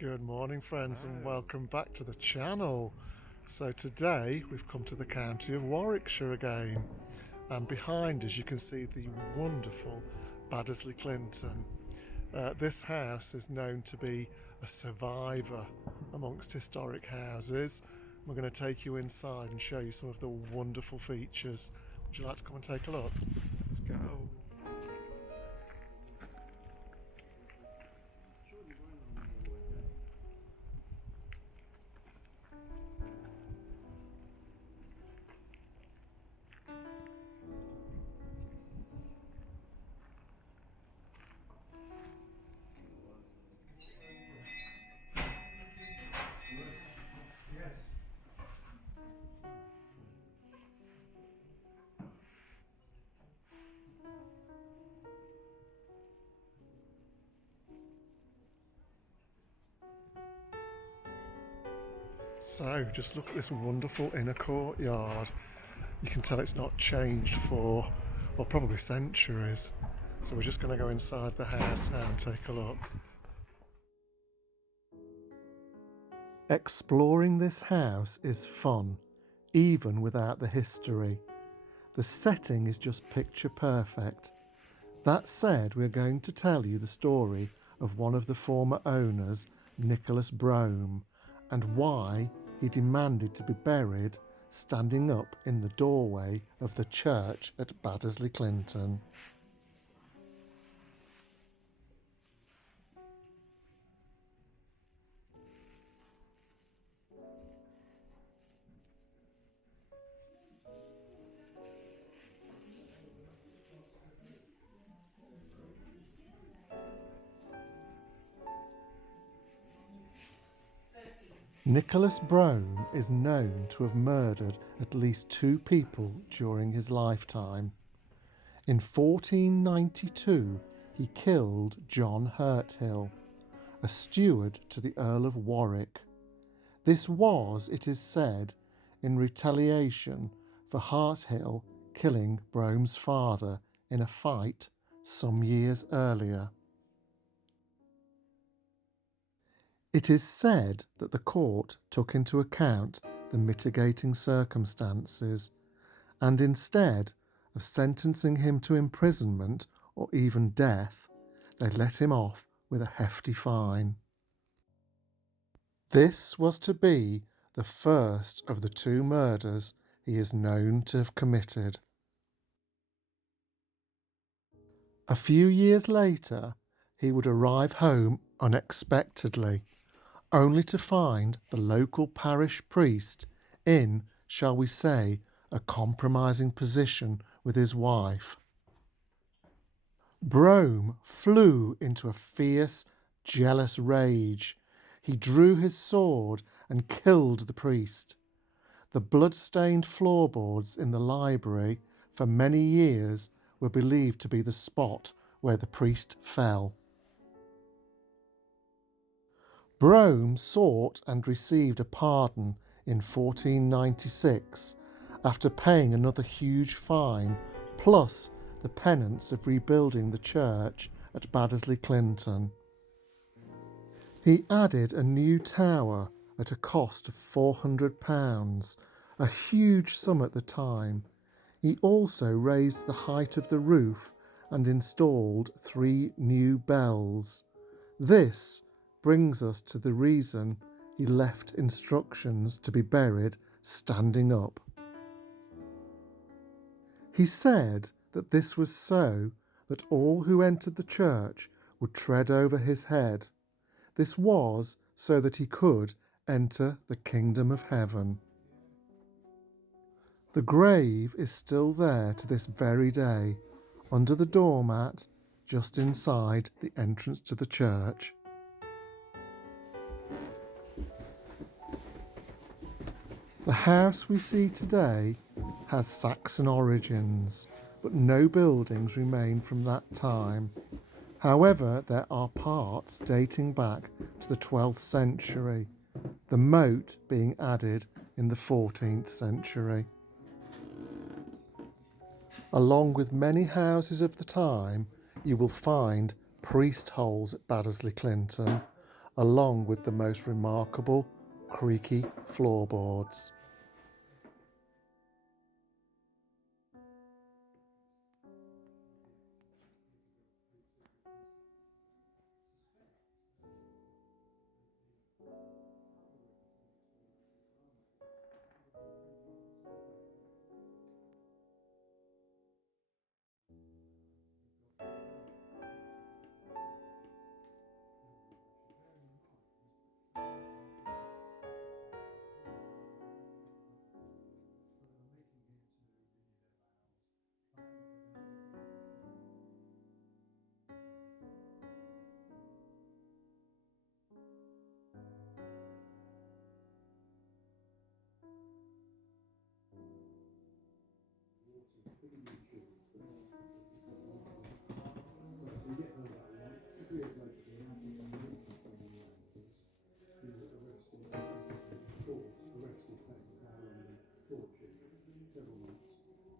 Good morning, friends, and welcome back to the channel. So today we've come to the county of Warwickshire again, and behind us you can see the wonderful Baddesley Clinton. This house is known to be a survivor amongst historic houses. We're going to take you inside and show you some of the wonderful features. Would you like to come and take a look? Let's go. So just look at this wonderful inner courtyard. You can tell it's not changed for, well, probably centuries. So we're just going to go inside the house now and take a look. Exploring this house is fun, even without the history. The setting is just picture perfect. That said, we're going to tell you the story of one of the former owners, Nicholas Brome, and why he demanded to be buried standing up in the doorway of the church at Baddesley Clinton. Nicholas Brome is known to have murdered at least 2 people during his lifetime. In 1492, he killed John Hurthill, a steward to the Earl of Warwick. This was, it is said, in retaliation for Hurthill killing Brome's father in a fight some years earlier. It is said that the court took into account the mitigating circumstances, and instead of sentencing him to imprisonment or even death, they let him off with a hefty fine. This was to be the first of the 2 murders he is known to have committed. A few years later, he would arrive home unexpectedly, only to find the local parish priest in, shall we say, a compromising position with his wife. Brome flew into a fierce, jealous rage. He drew his sword and killed the priest. The blood-stained floorboards in the library for many years were believed to be the spot where the priest fell. Brome sought and received a pardon in 1496 after paying another huge fine, plus the penance of rebuilding the church at Baddesley Clinton. He added a new tower at a cost of £400, a huge sum at the time. He also raised the height of the roof and installed 3 new bells. This brings us to the reason he left instructions to be buried standing up. He said that this was so that all who entered the church would tread over his head. This was so that he could enter the kingdom of heaven. The grave is still there to this very day, under the doormat, just inside the entrance to the church. The house we see today has Saxon origins, but no buildings remain from that time. However, there are parts dating back to the 12th century, the moat being added in the 14th century. Along with many houses of the time, you will find priest holes at Baddesley Clinton, along with the most remarkable creaky floorboards.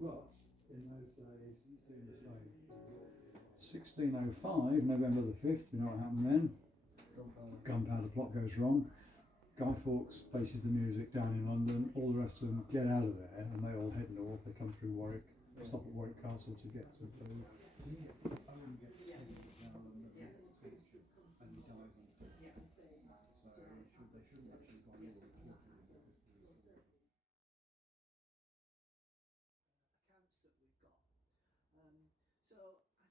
But in those days, it's doing the same. 1605, November the 5th, you know what happened then? Gunpowder plot goes wrong. Guy Fawkes faces the music down in London, all the rest of them get out of there and they all head north. They come through Warwick, stop at Warwick Castle to get some food. Owen gets taken down and he dies on it. So they shouldn't actually go over the torture.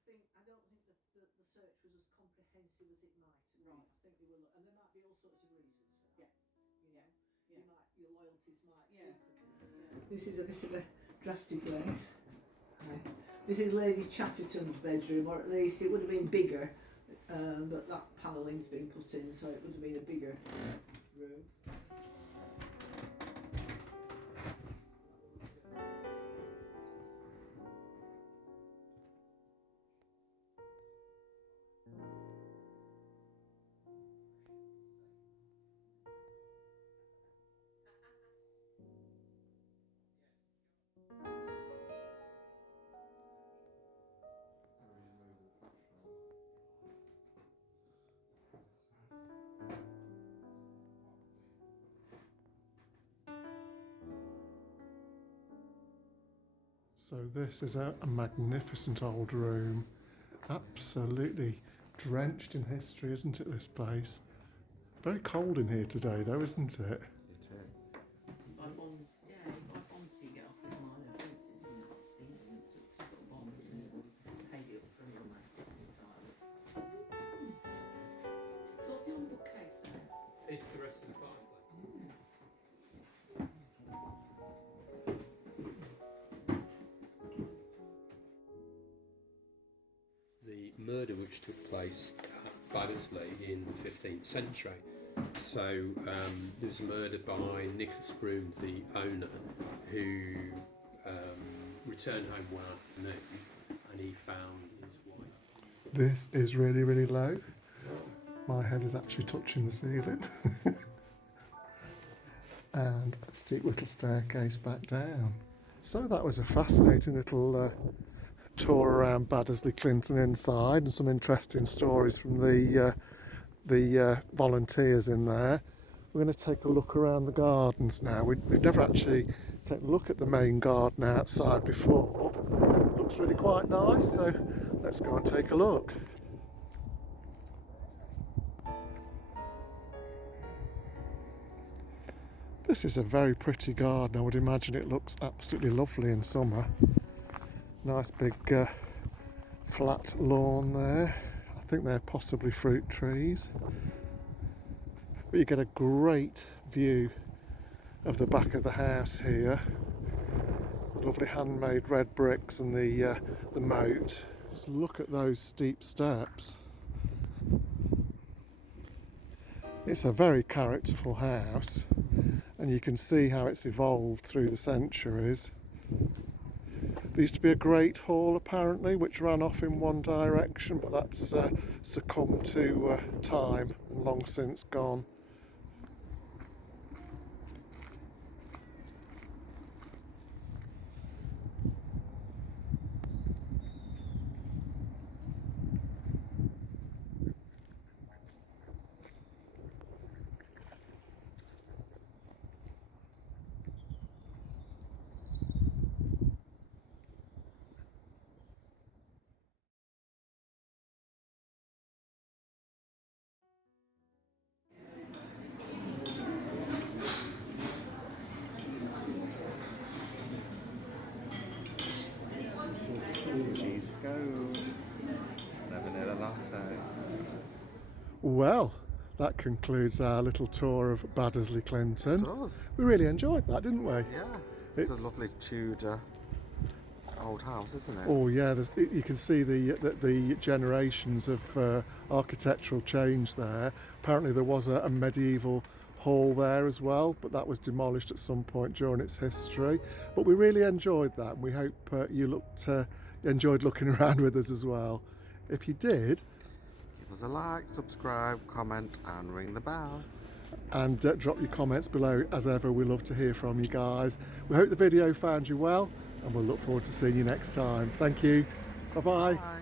I don't think the search was as comprehensive as it might have been. I think they were, and there might be all sorts of reasons for that. Your loyalties might This is a bit of a drafty place. This is Lady Chatterton's bedroom, or at least it would have been bigger, but that panelling's been put in, so it would have been a bigger room. So this is a magnificent old room, absolutely drenched in history, isn't it, this place? Very cold in here today though, isn't it? It is. By bombs, by bombs you get off with minor offences, isn't it? Stealing and stuff. You've got bombs and pay you up for your mattress and toilets. So what's the old bookcase there? It's the rest of the fireplace. The murder which took place at Baddesley in the 15th century. So there was a murder by Nicholas Brome, the owner, who returned home one afternoon and he found his wife. This is really, really low. My head is actually touching the ceiling. And a steep little staircase back down. So that was a fascinating little tour around Baddesley Clinton inside, and some interesting stories from the volunteers in there. We're going to take a look around the gardens now. We've never actually taken a look at the main garden outside before. It looks really quite nice, so let's go and take a look. This is a very pretty garden. I would imagine it looks absolutely lovely in summer. Nice big flat lawn there. I think they're possibly fruit trees. But you get a great view of the back of the house here. The lovely handmade red bricks and the moat. Just look at those steep steps. It's a very characterful house, and you can see how it's evolved through the centuries. There used to be a great hall apparently which ran off in one direction, but that's succumbed to time and long since gone. Well, that concludes our little tour of Baddesley Clinton. It does. We really enjoyed that, didn't we? Yeah. It's a lovely Tudor old house, isn't it? Oh yeah, you can see the generations of architectural change there. Apparently there was a medieval hall there as well, but that was demolished at some point during its history. But we really enjoyed that, and we hope you enjoyed looking around with us as well. If you did, Give us a like, subscribe, comment and ring the bell. and drop your comments below. As ever, we love to hear from you guys. We hope the video found you well, and we'll look forward to seeing you next time. Thank you. Bye-bye. Bye.